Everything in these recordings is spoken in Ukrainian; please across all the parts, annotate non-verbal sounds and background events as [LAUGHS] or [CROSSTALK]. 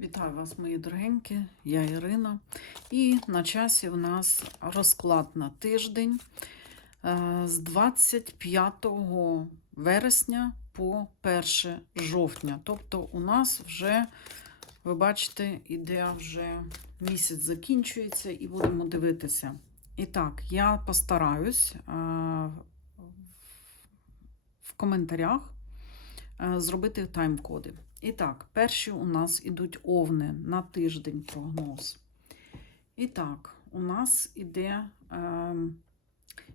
Вітаю вас, мої дорогенькі, я Ірина. І на часі у нас розклад на тиждень е, з 25 вересня по 1 жовтня. Тобто у нас вже, ви бачите, іде вже місяць закінчується і будемо дивитися. І так, я постараюсь е, в коментарях е, зробити тайм-коди. І так, перші у нас ідуть овни на тиждень прогноз. І так, у нас іде, е,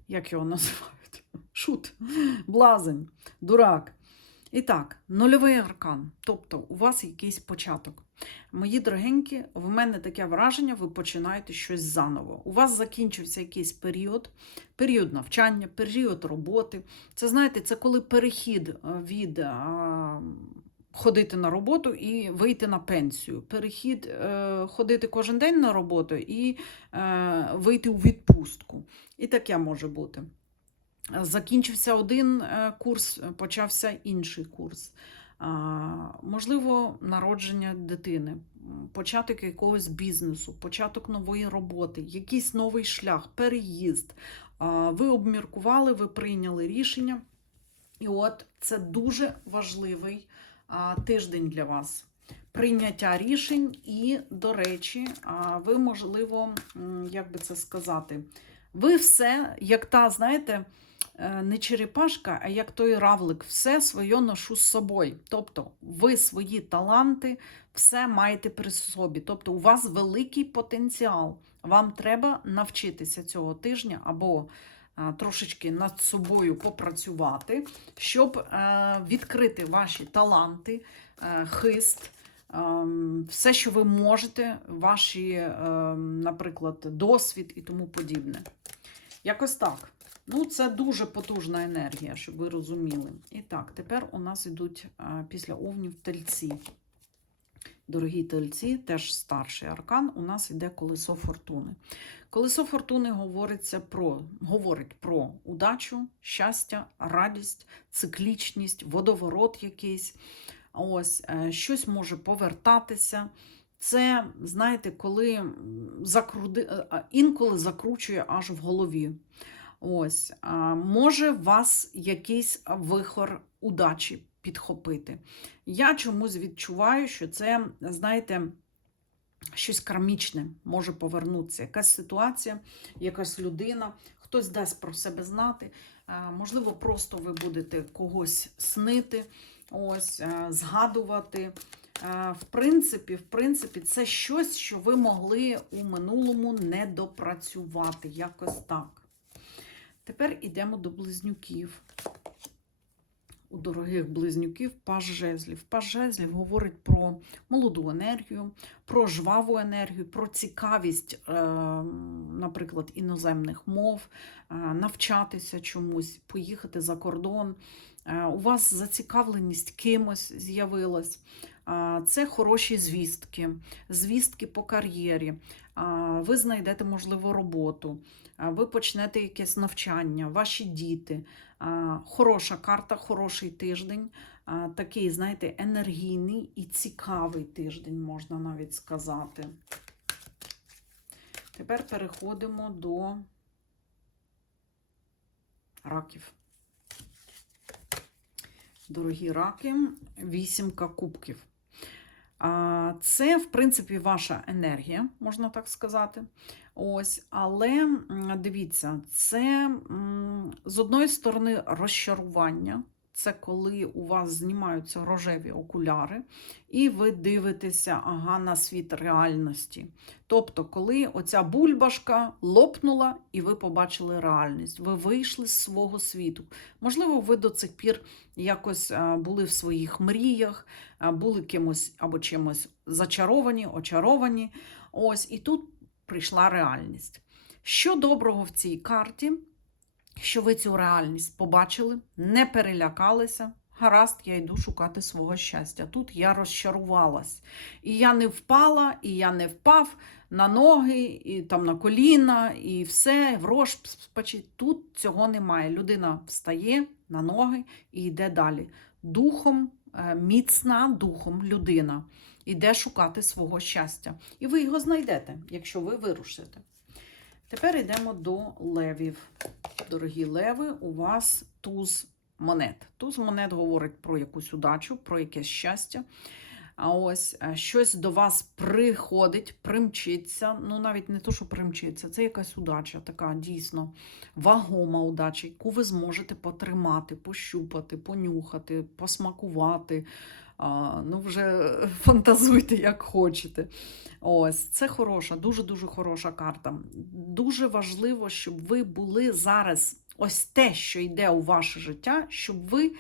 як його називають? Шут, блазень, дурак. І так, нульовий аркан. Тобто у вас якийсь початок. Мої дорогенькі, в мене таке враження, ви починаєте щось заново. У вас закінчився якийсь період, період навчання, період роботи. Це знаєте, це коли перехід е, від. А, ходити на роботу і вийти на пенсію. Перехід е, ходити кожен день на роботу і е, вийти у відпустку. І таке може бути. Закінчився один е, курс, почався інший курс. Можливо, народження дитини, початок якогось бізнесу, початок нової роботи, якийсь новий шлях, переїзд. Ви обміркували, ви прийняли рішення. І от це дуже важливий тиждень для вас. Прийняття рішень, і, до речі, ви, можливо, як би це сказати, ви все, як та, знаєте, е, не черепашка, а як той равлик, все своє ношу з собою. Тобто, ви свої таланти, все маєте при собі. Тобто, у вас великий потенціал. Вам треба навчитися цього тижня або трошечки над собою попрацювати, щоб е, відкрити ваші таланти, е, хист, ем, все, що ви можете, ваші, ем, наприклад, досвід і тому подібне. Якось так. Ну, це дуже потужна енергія, щоб ви розуміли. І так, тепер у нас йдуть е, після овнів тельці. Дорогі тельці, теж старший аркан, у нас йде колесо фортуни. Колесо фортуни говориться про, говорить про удачу, щастя, радість, циклічність, водоворот якийсь. Ось, е, щось може повертатися. Це, знаєте, коли закруди... е, інколи закручує аж в голові. Ось, може вас якийсь вихор удачі підхопити. Я чомусь відчуваю, що це, знаєте, щось кармічне може повернутися. Якась ситуація, якась людина, хтось дасть про себе знати. Можливо, просто ви будете когось снити, ось, е, згадувати. Е, В принципі, в принципі, це щось, що ви могли у минулому не допрацювати. Якось так. Тепер йдемо до близнюків. У дорогих близнюків паж жезлів. Паж жезлів говорить про молоду енергію, про жваву енергію, про цікавість, е, наприклад, іноземних мов, е, навчатися чомусь, поїхати за кордон. Е, У вас зацікавленість кимось з'явилась. Це хороші звістки, звістки по кар'єрі. Ви знайдете, можливо, роботу, ви почнете якесь навчання, ваші діти. Хороша карта, хороший тиждень. Такий, знаєте, енергійний і цікавий тиждень, можна навіть сказати. Тепер переходимо до раків. Дорогі раки, вісімка кубків. Це, в принципі, ваша енергія, можна так сказати. Ось, але дивіться, це з одної сторони розчарування. Це коли у вас знімаються рожеві окуляри, і ви дивитеся ага, на світ реальності. Тобто, коли оця бульбашка лопнула, і ви побачили реальність, ви вийшли з свого світу. Можливо, ви до цих пір якось були в своїх мріях, були кимось або чимось зачаровані, очаровані. Ось, і тут прийшла реальність. Що доброго в цій карті, що ви цю реальність побачили, не перелякалися. Гаразд, я йду шукати свого щастя. Тут я розчарувалась. І я не впала, і я не впав на ноги, і там на коліна, і все, в розпачі. Тут цього немає. Людина встає на ноги і йде далі. Духом е, міцна, духом людина. іде шукати свого щастя. І ви його знайдете, якщо ви вирушите. Тепер йдемо до левів. Дорогі леви, у вас туз монет. Туз монет говорить про якусь удачу, про якесь щастя. А ось е, щось до вас приходить, примчиться. Ну, навіть не то, що примчиться, це якась удача, така дійсно вагома удача, яку ви зможете потримати, пощупати, понюхати, посмакувати. А, ну, вже [LAUGHS] фантазуйте, як хочете. Ось, це хороша, дуже-дуже хороша карта. Дуже важливо, щоб ви були зараз ось те, що йде у ваше життя, щоб ви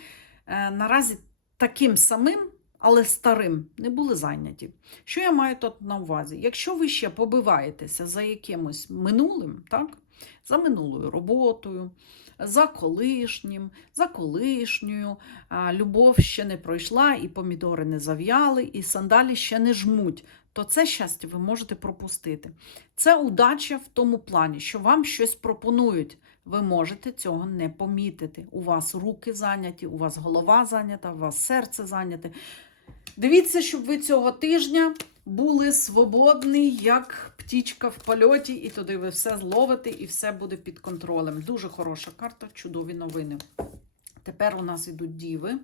е, наразі таким самим, але старим не були зайняті. Що я маю тут на увазі? Якщо ви ще побиваєтеся за якимось минулим, так? за минулою роботою, за колишнім, за колишньою, любов ще не пройшла, і помідори не зав'яли, і сандалі ще не жмуть, то це щастя ви можете пропустити. Це удача в тому плані, що вам щось пропонують. Ви можете цього не помітити. У вас руки зайняті, у вас голова зайнята, у вас серце зайняте. Дивіться, щоб ви цього тижня були свободні, як птічка в польоті, і туди ви все зловите, і все буде під контролем. Дуже хороша карта, чудові новини. Тепер у нас ідуть діви.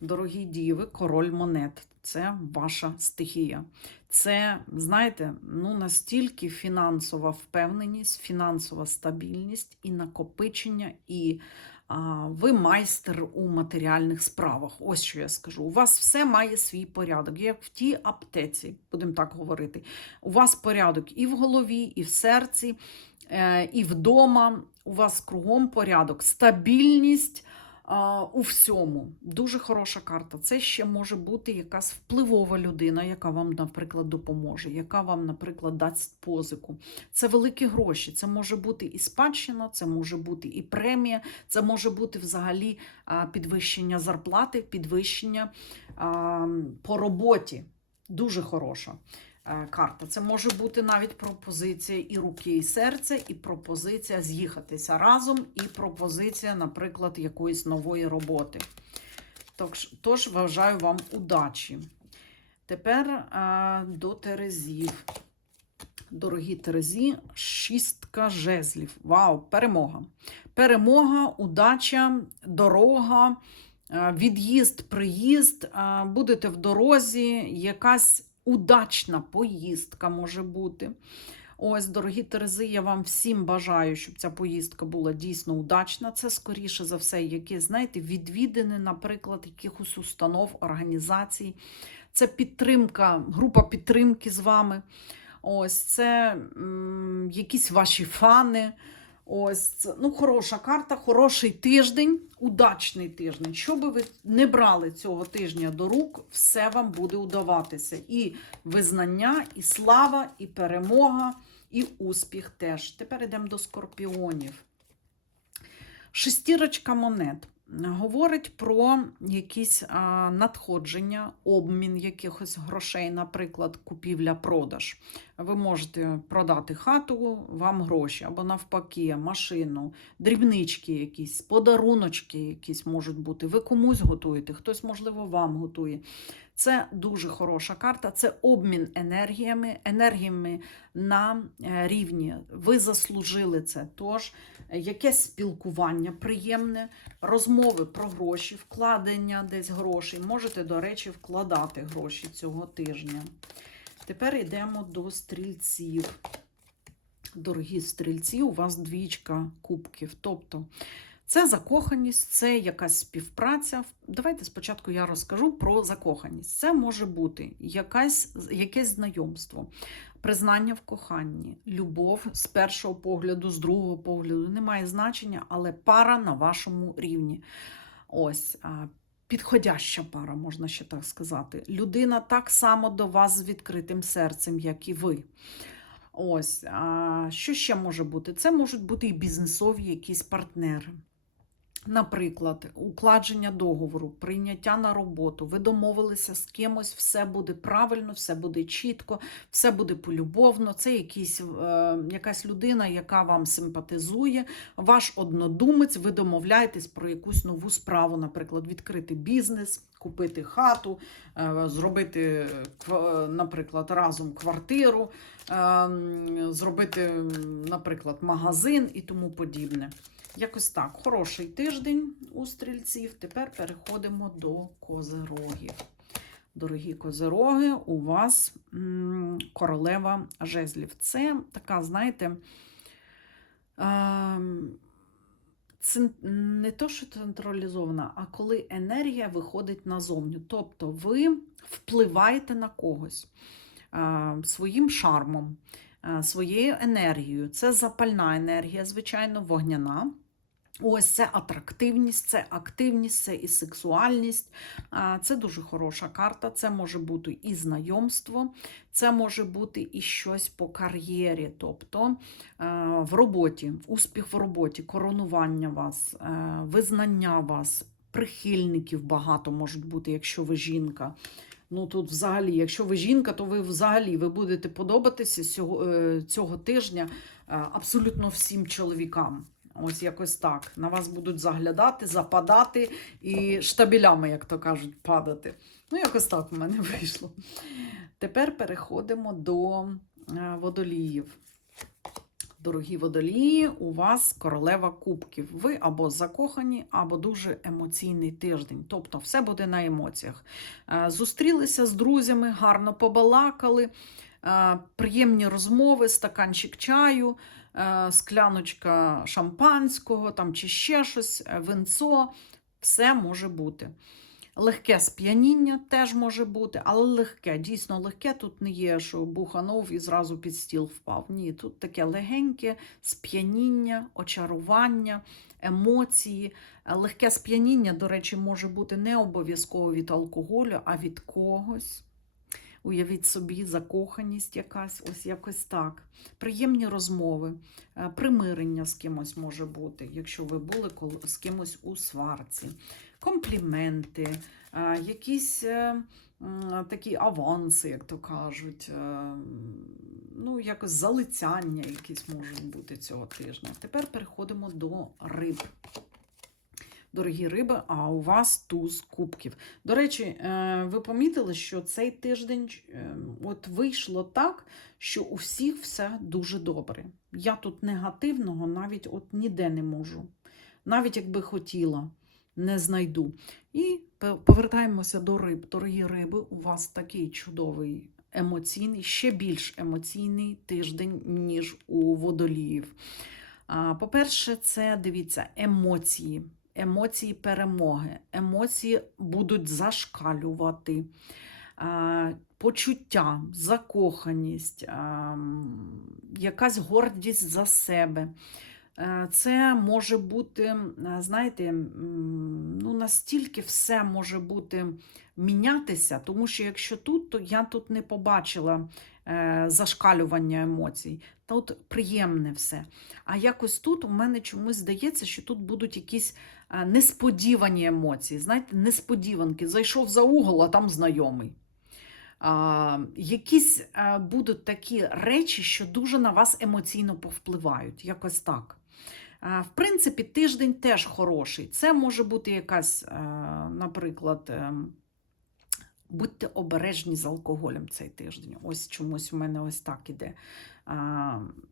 Дорогі діви, король монет. Це ваша стихія. Це, знаєте, ну настільки фінансова впевненість, фінансова стабільність і накопичення, і ви майстер у матеріальних справах. Ось що я скажу. У вас все має свій порядок, як в тій аптеці, будемо так говорити. У вас порядок і в голові, і в серці, е, і вдома. У вас кругом порядок, стабільність у всьому. Дуже хороша карта. Це ще може бути якась впливова людина, яка вам, наприклад, допоможе, яка вам, наприклад, дасть позику. Це великі гроші. Це може бути і спадщина, це може бути і премія, це може бути взагалі підвищення зарплати, підвищення по роботі. Дуже хороша карта. Це може бути навіть пропозиція і руки, і серця, і пропозиція з'їхатися разом, і пропозиція, наприклад, якоїсь нової роботи. Тож, тож вважаю вам удачі. Тепер е, до Терезів. Дорогі Терезі, шістка жезлів. Вау, перемога! Перемога, удача, дорога, е, від'їзд, приїзд. е, Будете в дорозі, якась удачна поїздка може бути. Ось, дорогі Терези, я вам всім бажаю, щоб ця поїздка була дійсно удачна. Це, скоріше за все, які, знаєте, відвідини, наприклад, якихось установ, організацій. Це підтримка, група підтримки з вами. Ось це м, якісь ваші фани. Ось ну, хороша карта, хороший тиждень, удачний тиждень. Що би ви не брали цього тижня до рук, все вам буде удаватися. І визнання, і слава, і перемога, і успіх теж. Тепер йдемо до скорпіонів. Шестірочка монет говорить про якісь надходження, обмін якихось грошей, наприклад, купівля-продаж. Ви можете продати хату, вам гроші, або навпаки, машину, дрібнички якісь, подаруночки якісь можуть бути. Ви комусь готуєте, хтось, можливо, вам готує. Це дуже хороша карта. Це обмін енергіями, енергіями на е, рівні. Ви заслужили це. Тож, е, якесь спілкування приємне, розмови про гроші, вкладення десь грошей. Можете, до речі, вкладати гроші цього тижня. Тепер йдемо до стрільців. Дорогі стрільці, у вас двічка кубків. Тобто це закоханість, це якась співпраця. Давайте спочатку я розкажу про закоханість. Це може бути якась, якесь знайомство, признання в коханні, любов з першого погляду, з другого погляду. Немає значення, але пара на вашому рівні. Ось. Підходяща пара, можна ще так сказати. Людина так само до вас з відкритим серцем, як і ви. Ось, а що ще може бути? Це можуть бути і бізнесові якісь партнери. Наприклад, укладження договору, прийняття на роботу, ви домовилися з кимось, все буде правильно, все буде чітко, все буде полюбовно. Це якийсь, е, якась людина, яка вам симпатизує, ваш однодумець, ви домовляєтесь про якусь нову справу, наприклад, відкрити бізнес, купити хату, е, зробити, наприклад, разом квартиру, е, зробити, наприклад, магазин і тому подібне. Якось так. Хороший тиждень у стрільців. Тепер переходимо до козирогів. Дорогі козироги, у вас королева жезлів. Це така, знаєте, ем, цен- не то, що централізована, а коли енергія виходить назовню. Тобто ви впливаєте на когось е, своїм шармом, е, своєю енергією. Це запальна енергія, звичайно, вогняна. Ось це атрактивність, це активність, це і сексуальність. Це дуже хороша карта. Це може бути і знайомство, це може бути і щось по кар'єрі, тобто е, в роботі, успіх в роботі, коронування вас, е, визнання вас, прихильників багато можуть бути, якщо ви жінка. Ну тут взагалі, якщо ви жінка, то ви взагалі ви будете подобатися цього, е, цього тижня абсолютно всім чоловікам. Ось якось так. На вас будуть заглядати, западати і штабелями, як то кажуть, падати. Ну, якось так в мене [LAUGHS] вийшло. Тепер переходимо до е, водоліїв. Дорогі водолії, у вас королева кубків. Ви або закохані, або дуже емоційний тиждень. Тобто все буде на емоціях. Е, Зустрілися з друзями, гарно побалакали, е, приємні розмови, стаканчик чаю, скляночка шампанського там, чи ще щось, е, винцо. Все може бути. Легке сп'яніння теж може бути, але легке, дійсно легке. Тут не є, що буханув і зразу під стіл впав. Ні, тут таке легеньке сп'яніння, очарування, емоції. Е, Легке сп'яніння, до речі, може бути не обов'язково від алкоголю, а від когось. Уявіть собі, закоханість якась, ось якось так. Приємні розмови, е, примирення з кимось може бути, якщо ви були з кимось у сварці, компліменти, е, якісь е, такі аванси, як то кажуть, ну, якось залицяння якісь можуть бути цього тижня. Тепер переходимо до риб. Дорогі риби, а у вас туз кубків. До речі, е, ви помітили, що цей тиждень е, от вийшло так, що у всіх все дуже добре. Я тут негативного навіть от ніде не можу. Навіть якби хотіла, не знайду. І повертаємося до риб. Дорогі риби, у вас такий чудовий емоційний, ще більш емоційний тиждень, ніж у водоліїв. По-перше, це дивіться, емоції. Емоції перемоги, емоції будуть зашкалювати, почуття, закоханість, якась гордість за себе. Е, Це може бути, знаєте, ну настільки все може бути мінятися, тому що якщо тут, то я тут не побачила е, зашкалювання емоцій. Тут приємне все. А якось тут у мене чомусь здається, що тут будуть якісь несподівані емоції. Знаєте, несподіванки. Зайшов за угол, а там знайомий. А, якісь е, будуть такі речі, що дуже на вас емоційно повпливають. Якось так. Е, В принципі, тиждень теж хороший. Це може бути якась, е, наприклад, е, будьте обережні з алкоголем цей тиждень. Ось чомусь у мене ось так іде.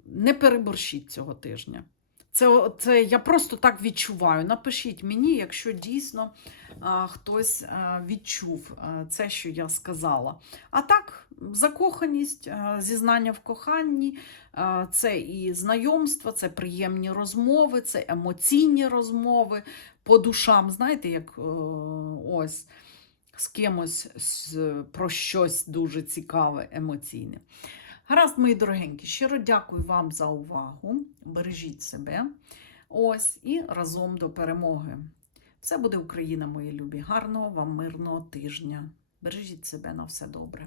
Не переборщіть цього тижня. Це, це я просто так відчуваю. Напишіть мені, якщо дійсно а, хтось а, відчув а, це, що я сказала. А так, закоханість, а, зізнання в коханні, а, це і знайомства, це приємні розмови, це емоційні розмови по душам. Знаєте, як е, ось з кимось про щось дуже цікаве, емоційне. Гаразд, мої дорогенькі, щиро дякую вам за увагу. Бережіть себе. Ось і разом до перемоги. Все буде Україна, мої любі. Гарного вам мирного тижня. Бережіть себе на все добре.